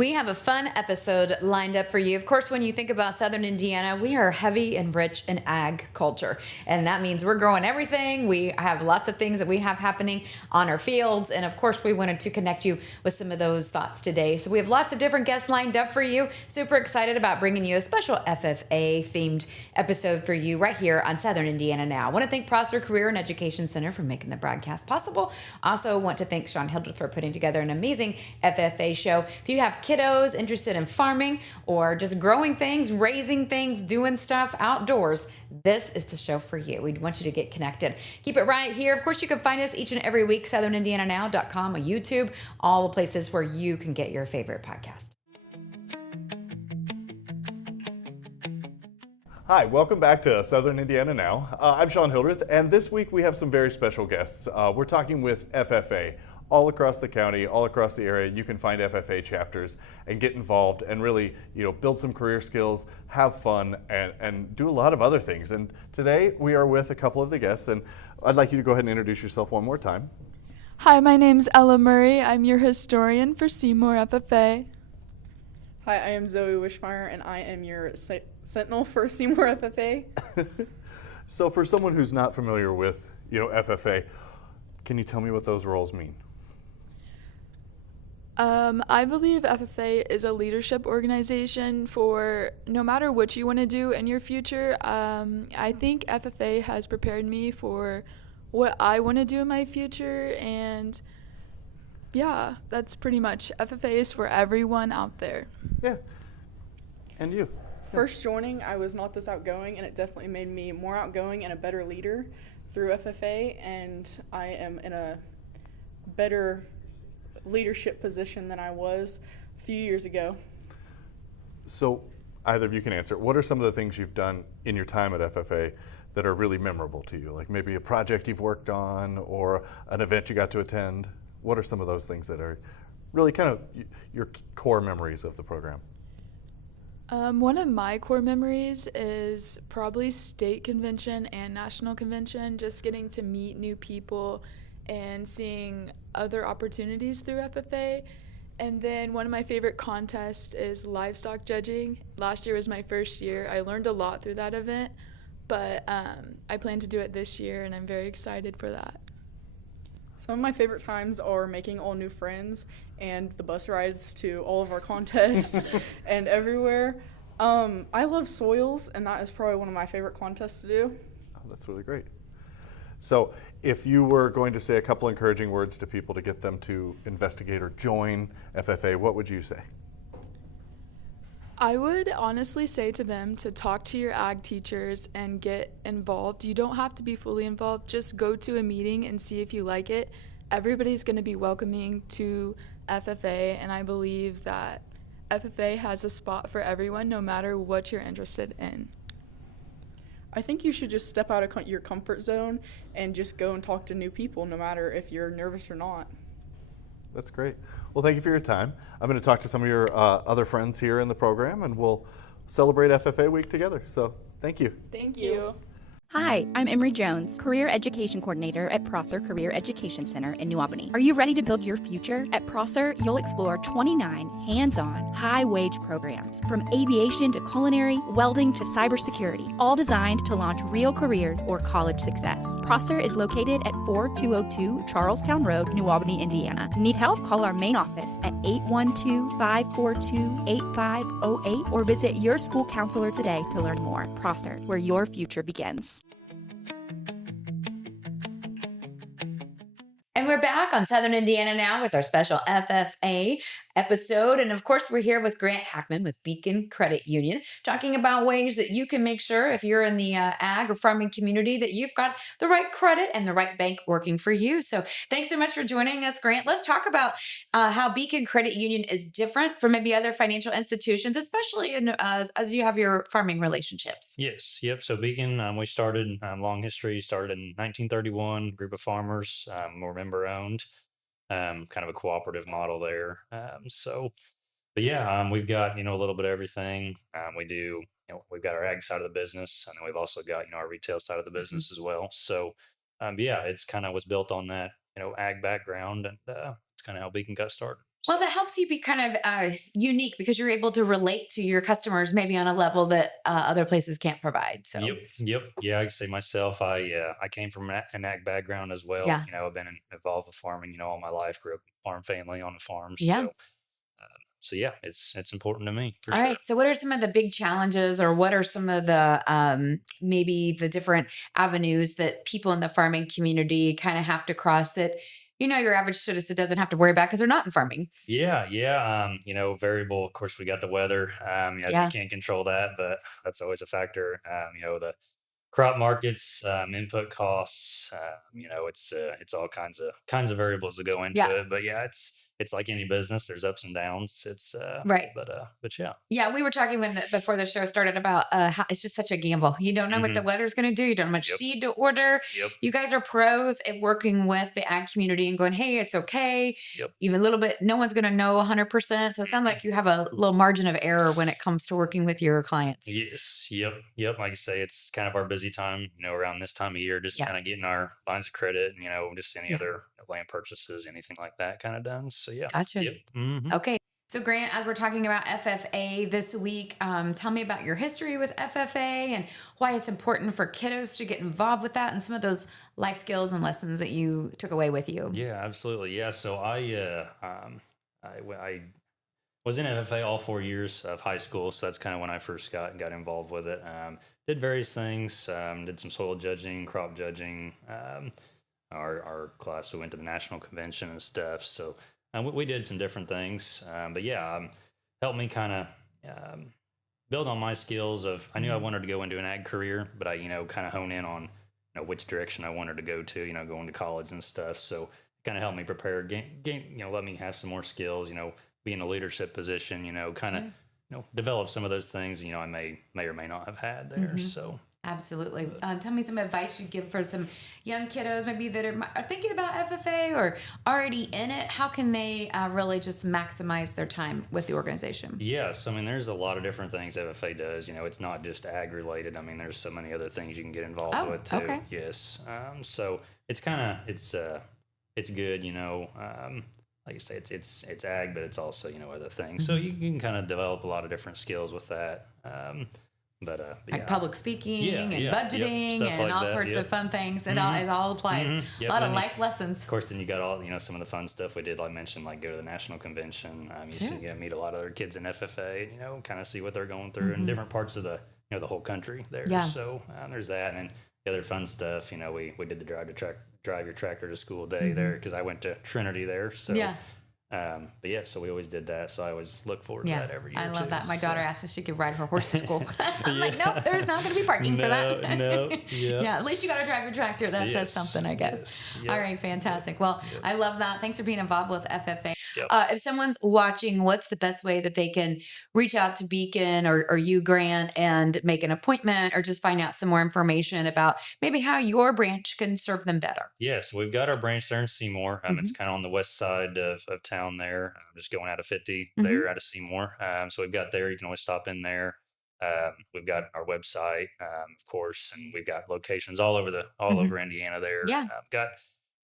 We have a fun episode lined up for you. Of course, when you think about Southern Indiana, we are heavy and rich in ag culture. And that means we're growing everything. We have lots of things that we have happening on our fields. And of course, we wanted to connect you with some of those thoughts today. So we have lots of different guests lined up for you. Super excited about bringing you a special FFA themed episode for you right here on Southern Indiana Now. I want to thank Prosser Career and Education Center for making the broadcast possible. Also want to thank Sean Hildreth for putting together an amazing FFA show. If you have kiddos interested in farming or just growing things, raising things, doing stuff outdoors, this is the show for you. We want you to get connected. Keep it right here. Of course, you can find us each and every week, southernindiananow.com, or YouTube, all the places where you can get your favorite podcast. Hi, welcome back to Southern Indiana Now. I'm Sean Hildreth, and this week we have some very special guests. We're talking with FFA. All across the county, all across the area, you can find FFA chapters and get involved and really, build some career skills, have fun, and do a lot of other things. And today we are with a couple of the guests, and I'd like you to go ahead and introduce yourself one more time. Hi, my name's Ella Murray. I'm your historian for Seymour FFA. Hi, I am Zoe Wishmeyer, and I am your sentinel for Seymour FFA. So for someone who's not familiar with, FFA, can you tell me what those roles mean? I believe FFA is a leadership organization for no matter what you want to do in your future. I think FFA has prepared me for what I want to do in my future, and yeah, that's pretty much. FFA is for everyone out there. Yeah. And you? First joining, I was not this outgoing, and it definitely made me more outgoing and a better leader through FFA, and I am in a better leadership position than I was a few years ago. So either of you can answer. What are some of the things you've done in your time at FFA that are really memorable to you? Like maybe a project you've worked on or an event you got to attend? What are some of those things that are really kind of your core memories of the program? One of my core memories is probably state convention and national convention, just getting to meet new people and seeing other opportunities through FFA. And then one of my favorite contests is livestock judging. Last year was my first year. I learned a lot through that event, but I plan to do it this year, and I'm very excited for that. Some of my favorite times are making all new friends and the bus rides to all of our contests and everywhere. I love soils, and that is probably one of my favorite contests to do. Oh, that's really great. So if you were going to say a couple encouraging words to people to get them to investigate or join FFA, what would you say? I would honestly say to them to talk to your ag teachers and get involved. You don't have to be fully involved. Just go to a meeting and see if you like it. Everybody's going to be welcoming to FFA, and I believe that FFA has a spot for everyone, no matter what you're interested in. I think you should just step out of your comfort zone and just go and talk to new people, no matter if you're nervous or not. That's great. Well, thank you for your time. I'm going to talk to some of your other friends here in the program, and we'll celebrate FFA week together. So thank you. Thank you. Hi, I'm Emery Jones, Career Education Coordinator at Prosser Career Education Center in New Albany. Are you ready to build your future? At Prosser, you'll explore 29 hands-on, high-wage programs, from aviation to culinary, welding to cybersecurity, all designed to launch real careers or college success. Prosser is located at 4202 Charlestown Road, New Albany, Indiana. Need help? Call our main office at 812-542-8508 or visit your school counselor today to learn more. Prosser, where your future begins. And we're back on Southern Indiana Now with our special FFA episode. And of course, we're here with Grant Hackman with Beacon Credit Union, talking about ways that you can make sure if you're in the ag or farming community that you've got the right credit and the right bank working for you. So thanks so much for joining us, Grant. Let's talk about how Beacon Credit Union is different from maybe other financial institutions, especially as you have your farming relationships. Yes. Yep. So Beacon, we started, long history, started in 1931, group of farmers, more member owned. Kind of a cooperative model there. But yeah, we've got, a little bit of everything. We do, we've got our ag side of the business, and then we've also got, our retail side of the business as well. So, yeah, it's kind of was built on that, ag background, and it's kind of how Beacon got started. Well, that helps you be kind of unique because you're able to relate to your customers maybe on a level that other places can't provide. So, Yep. Yeah, I can say myself. I came from an ag background as well. yeah. I've been involved with farming. All my life. Grew up farm family on the farm. Yeah. So yeah, it's important to me for All sure. right. So, what are some of the big challenges, or what are some of the maybe the different avenues that people in the farming community kind of have to cross that your average citizen doesn't have to worry about because they're not in farming? Yeah. Variable. Of course, we got the weather. You Yeah. can't control that, but that's always a factor. The crop markets, input costs. It's all kinds of variables that go into Yeah. it. But yeah, it's like any business. There's ups and downs. Right. But yeah. Yeah, we were talking before the show started about how it's just such a gamble. You don't know what the weather's going to do. You don't know how much Yep. seed to order. Yep. You guys are pros at working with the ag community and going, hey, it's okay. Yep. Even a little bit, no one's going to know 100%. So it sounds like you have a little margin of error when it comes to working with your clients. Yes. Yep. Like I say, it's kind of our busy time, around this time of year, just Yeah. kind of getting our lines of credit, just any Yeah. other land purchases, anything like that kind of done. So yeah. Gotcha. Yep. Mhm. Okay. So, Grant, as we're talking about FFA this week, tell me about your history with FFA and why it's important for kiddos to get involved with that and some of those life skills and lessons that you took away with you. Yeah, absolutely. Yeah. So I was in FFA all 4 years of high school. So that's kind of when I first got involved with it. Did various things, did some soil judging, crop judging. Our class, we went to the national convention and stuff. So we did some different things. But yeah, helped me kind of build on my skills of, I knew I wanted to go into an ag career, but I, kind of hone in on, which direction I wanted to go to, going to college and stuff. So it kind of helped me prepare, let me have some more skills, be in a leadership position, kind of, develop some of those things, I may or may not have had there. So. Absolutely. Tell me some advice you'd give for some young kiddos maybe that are thinking about FFA or already in it. How can they really just maximize their time with the organization? Yes. I mean, there's a lot of different things FFA does. It's not just ag related. I mean, there's so many other things you can get involved with too. Okay. Yes. So it's good, like I say, it's ag, but it's also, other things. So you can kind of develop a lot of different skills with that. But like yeah. public speaking and yep, budgeting stuff and like all that, sorts yep. of fun things. It all applies. Yep, A lot of and life lessons. Of course, then you got all, some of the fun stuff we did, like I mentioned, like go to the national convention. You used to meet a lot of other kids in FFA, kind of see what they're going through in different parts of the, the whole country there. Yeah. So there's that. And then the other fun stuff, we did the drive your tractor to school day there because I went to Trinity there. So Yeah. But yeah, so we always did that. So I always look forward to that every year. I love too. that. My So- daughter asked if she could ride her horse to school. I'm like, nope, there's not going to be parking for that. No, yeah. Yeah, at least you got to drive your tractor. That says Yes, something, I guess. yes, yep. All right, fantastic. Well, I love that. Thanks for being involved with FFA. Yep. If someone's watching, what's the best way that they can reach out to Beacon or you, Grant, and make an appointment or just find out some more information about maybe how your branch can serve them better? Yeah, so we've got our branch there in Seymour. It's kind of on the west side of town there, just going out of 50 there out of Seymour. So we've got there. You can always stop in there. We've got our website, of course, and we've got locations all over Indiana there. Yeah.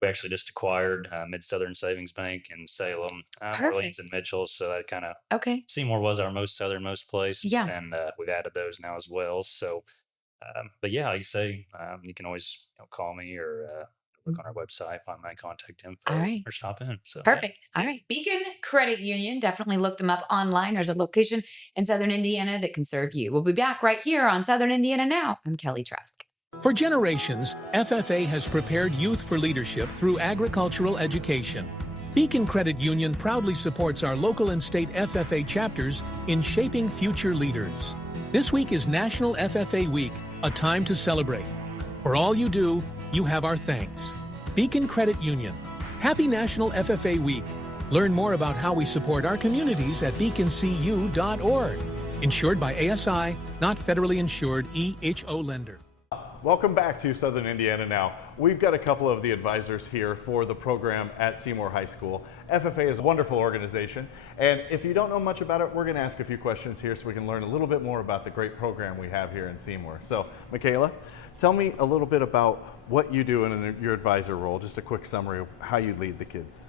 We actually just acquired Mid-Southern Savings Bank in Salem, Orleans, and Mitchell. So that kind of Okay. Seymour was our most southernmost place. Yeah. And we've added those now as well. So, but yeah, like you say, you can always call me or look on our website, find my contact info, All right. or stop in. So Perfect. All right. Beacon Credit Union. Definitely look them up online. There's a location in Southern Indiana that can serve you. We'll be back right here on Southern Indiana Now. I'm Kelly Trask. For generations, FFA has prepared youth for leadership through agricultural education. Beacon Credit Union proudly supports our local and state FFA chapters in shaping future leaders. This week is National FFA Week, a time to celebrate. For all you do, you have our thanks. Beacon Credit Union. Happy National FFA Week. Learn more about how we support our communities at beaconcu.org. Insured by ASI, not federally insured EHO lender. Welcome back to Southern Indiana Now. We've got a couple of the advisors here for the program at Seymour High School. FFA is a wonderful organization, and if you don't know much about it, we're going to ask a few questions here so we can learn a little bit more about the great program we have here in Seymour. So, Michaela, tell me a little bit about what you do in your advisor role, just a quick summary of how you lead the kids.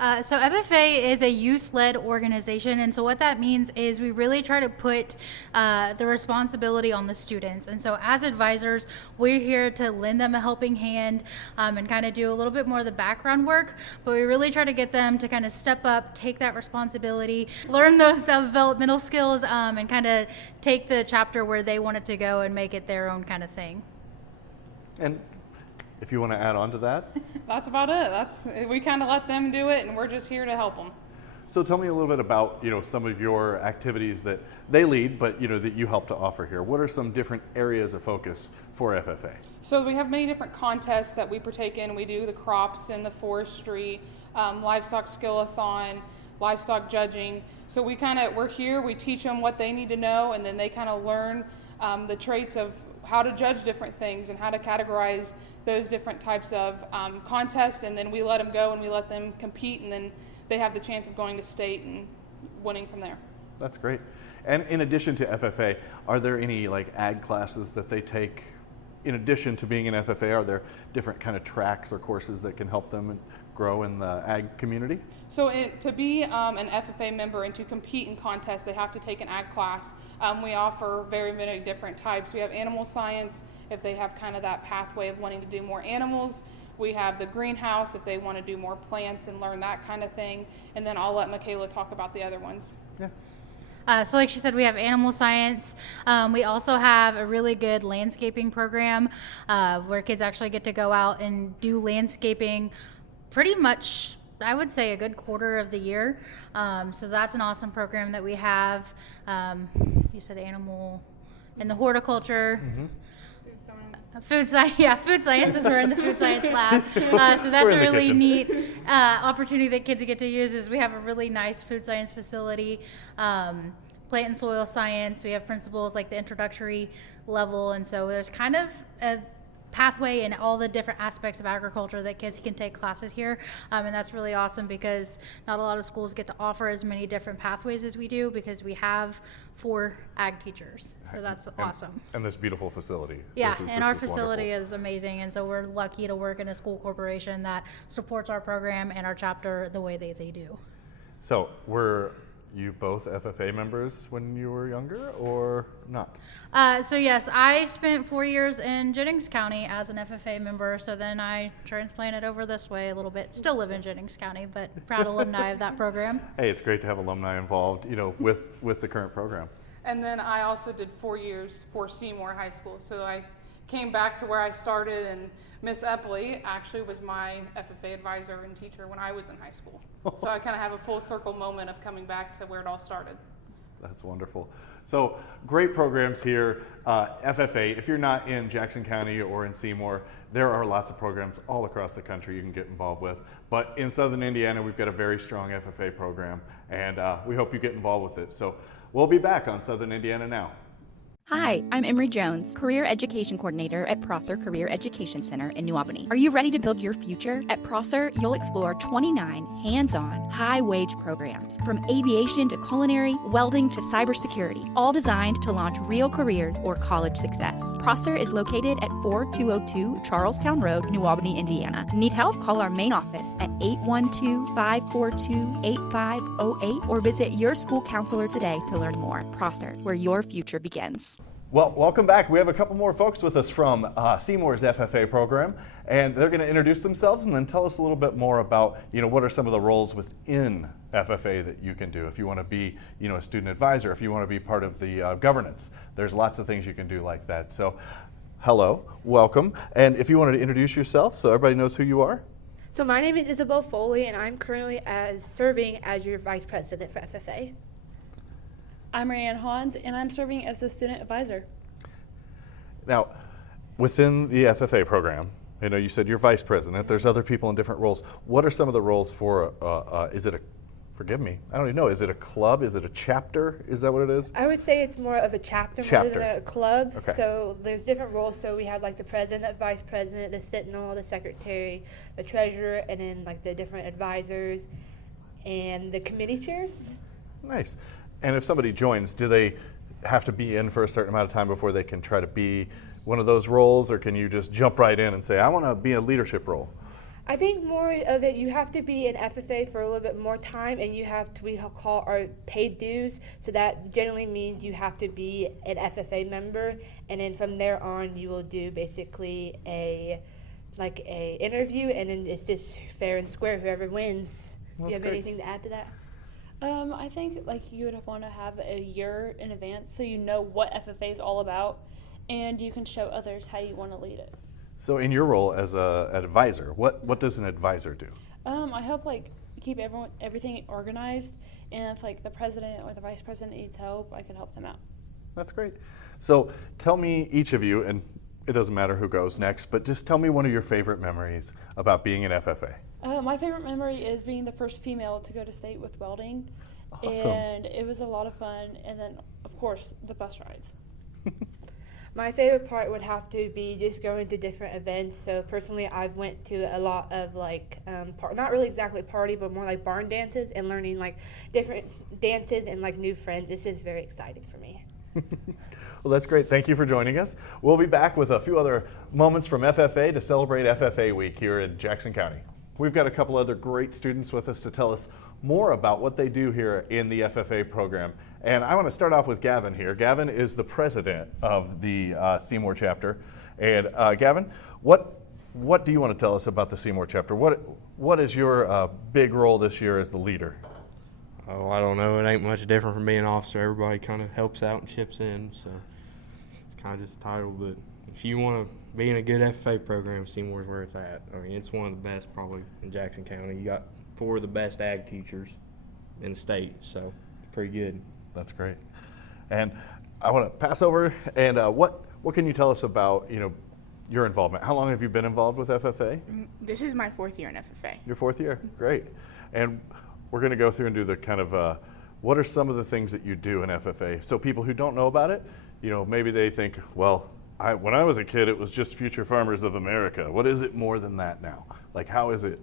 So FFA is a youth-led organization, and so what that means is we really try to put the responsibility on the students. And so as advisors, we're here to lend them a helping hand and kind of do a little bit more of the background work, but we really try to get them to kind of step up, take that responsibility, learn those developmental skills, and kind of take the chapter where they want it to go and make it their own kind of thing. And if you want to add on to that. That's about it. We kind of let them do it, and we're just here to help them. So tell me a little bit about, some of your activities that they lead, but, that you help to offer here. What are some different areas of focus for FFA? So we have many different contests that we partake in. We do the crops and the forestry, livestock skill-a-thon, livestock judging. So we're here, we teach them what they need to know, and then they kind of learn the traits of how to judge different things and how to categorize those different types of contests, and then we let them go and we let them compete, and then they have the chance of going to state and winning from there. That's great. And in addition to FFA, are there any ag classes that they take in addition to being in FFA? Are there different kind of tracks or courses that can help them grow in the ag community? So to be an FFA member and to compete in contests, they have to take an ag class. We offer very many different types. We have animal science if they have kind of that pathway of wanting to do more animals. We have the greenhouse if they want to do more plants and learn that kind of thing. And then I'll let Michaela talk about the other ones. Yeah. So like she said, we have animal science. We also have a really good landscaping program where kids actually get to go out and do landscaping pretty much, I would say, a good quarter of the year. So that's an awesome program that we have. You said animal and the horticulture. Mm-hmm. Food sciences. We're in the food science lab. So that's a really neat opportunity that kids get to use. Is we have a really nice food science facility, plant and soil science. We have principles like the introductory level, and so there's kind of a pathway in all the different aspects of agriculture that kids can take classes here, and that's really awesome because not a lot of schools get to offer as many different pathways as we do because we have 4 ag teachers, so that's awesome. And this beautiful facility. Yeah, and our facility is amazing, and so we're lucky to work in a school corporation that supports our program and our chapter the way they do. So were you both FFA members when you were younger or not? So yes, I spent 4 years in Jennings County as an FFA member, so then I transplanted over this way a little bit. Still live in Jennings County, but proud alumni of that program. Hey, it's great to have alumni involved, with the current program. And then I also did 4 years for Seymour High School. So I came back to where I started, and Miss Epley actually was my FFA advisor and teacher when I was in high school. So I kind of have a full circle moment of coming back to where it all started. That's wonderful. So great programs here. FFA, if you're not in Jackson County or in Seymour, there are lots of programs all across the country you can get involved with. But in Southern Indiana, we've got a very strong FFA program, and we hope you get involved with it. So we'll be back on Southern Indiana Now. Hi, I'm Emery Jones, Career Education Coordinator at Prosser Career Education Center in New Albany. Are you ready to build your future? At Prosser, you'll explore 29 hands-on, high-wage programs, from aviation to culinary, welding to cybersecurity, all designed to launch real careers or college success. Prosser is located at 4202 Charlestown Road, New Albany, Indiana. Need help? Call our main office at 812-542-8508 or visit your school counselor today to learn more. Prosser, where your future begins. Well, welcome back. We have a couple more folks with us from Seymour's FFA program, and they're going to introduce themselves and then tell us a little bit more about, what are some of the roles within FFA that you can do. If you want to be, a student advisor, if you want to be part of the governance, there's lots of things you can do like that. So, hello, welcome. And if you wanted to introduce yourself so everybody knows who you are. So my name is Isabel Foley, and I'm currently serving as your vice president for FFA. I'm Marianne Hans, and I'm serving as the student advisor. Now, within the FFA program, you said you're vice president. There's other people in different roles. What are some of the roles for, is it a, forgive me, I don't even know, is it a club? Is it a chapter? Is that what it is? I would say it's more of a chapter. Rather than a club. Okay. So there's different roles. So we have the president, the vice president, the sentinel, the secretary, the treasurer, and then the different advisors and the committee chairs. Nice. And if somebody joins, do they have to be in for a certain amount of time before they can try to be one of those roles, or can you just jump right in and say, I want to be a leadership role? I think more of it, you have to be an FFA for a little bit more time, and you have to, we call our paid dues, so that generally means you have to be an FFA member, and then from there on you will do basically a interview, and then it's just fair and square, whoever wins. Do you have anything to add to that? I think like you would want to have a year in advance so you know what FFA is all about, and you can show others how you want to lead it. So in your role as an advisor, what does an advisor do? I help like keep everything organized, and if like the president or the vice president needs help, I can help them out. That's great. So tell me, each of you, and it doesn't matter who goes next, but just tell me one of your favorite memories about being an FFA. My favorite memory is being the first female to go to state with welding. Awesome. And it was a lot of fun, and then of course the bus rides. My favorite part would have to be just going to different events. So personally, I've went to a lot of not really exactly party, but more like barn dances, and learning like different dances and like new friends. It's just very exciting for me. Well, that's great. Thank you for joining us. We'll be back with a few other moments from FFA to celebrate FFA Week here in Jackson County. We've got a couple other great students with us to tell us more about what they do here in the FFA program. And I want to start off with Gavin here. Gavin is the president of the Seymour chapter. And Gavin, what do you want to tell us about the Seymour chapter? What is your big role this year as the leader? Oh, I don't know. It ain't much different from being an officer. Everybody kind of helps out and chips in, so it's kind of just a title. But if you want to be in a good FFA program, Seymour's where it's at. I mean, it's one of the best probably in Jackson County. You got 4 of the best ag teachers in the state, so it's pretty good. That's great. And I want to pass over, and what can you tell us about, your involvement? How long have you been involved with FFA? This is my 4th year in FFA. Your 4th year? Great. And we're going to go through and do the kind of, what are some of the things that you do in FFA? So people who don't know about it, maybe they think, well, when I was a kid, it was just Future Farmers of America. What is it more than that now? Like, how is it?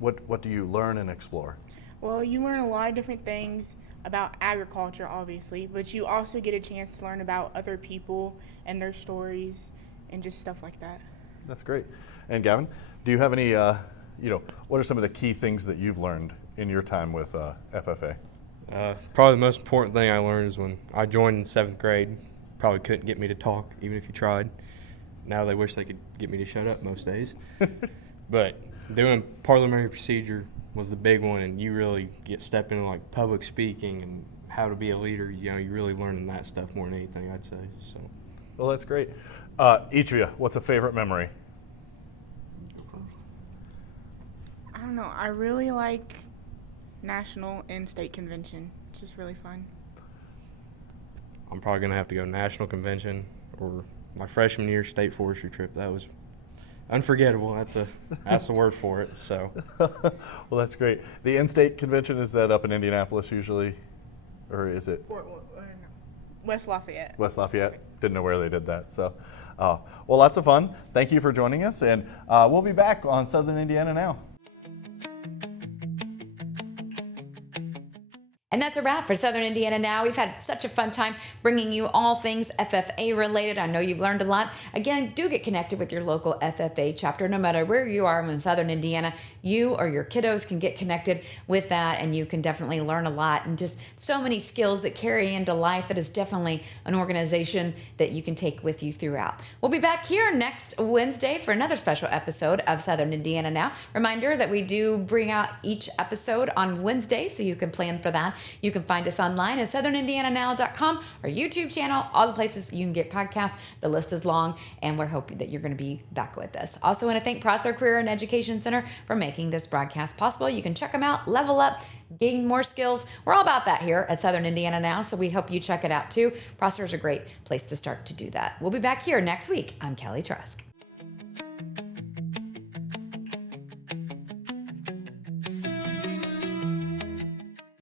What do you learn and explore? Well, you learn a lot of different things about agriculture, obviously, but you also get a chance to learn about other people and their stories and just stuff like that. That's great. And Gavin, do you have any, what are some of the key things that you've learned in your time with FFA? Probably the most important thing I learned is when I joined in 7th grade. Probably couldn't get me to talk, even if you tried. Now they wish they could get me to shut up most days. But doing parliamentary procedure was the big one, and you really step into like public speaking and how to be a leader. You're really learning that stuff more than anything, I'd say. So. Well, that's great. Each of you, what's a favorite memory? I don't know. I really like national and state convention. It's just really fun. I'm probably going to have to go national convention or my freshman year state forestry trip. That was unforgettable. That's the word for it. So. Well, that's great. The in-state convention, is that up in Indianapolis usually, or is it? West Lafayette. West Lafayette. Didn't know where they did that. So, well, lots of fun. Thank you for joining us, and we'll be back on Southern Indiana Now. And that's a wrap for Southern Indiana Now. We've had such a fun time bringing you all things FFA related. I know you've learned a lot. Again, do get connected with your local FFA chapter. No matter where you are in Southern Indiana, you or your kiddos can get connected with that, and you can definitely learn a lot and just so many skills that carry into life. It is definitely an organization that you can take with you throughout. We'll be back here next Wednesday for another special episode of Southern Indiana Now. Reminder that we do bring out each episode on Wednesday, so you can plan for that. You can find us online at southernindiananow.com, our YouTube channel, all the places you can get podcasts. The list is long, and we're hoping that you're going to be back with us. Also want to thank Prosser Career and Education Center for making this broadcast possible. You can check them out, level up, gain more skills. We're all about that here at Southern Indiana Now, so we hope you check it out too. Prosser is a great place to start to do that. We'll be back here next week. I'm Kelly Trask.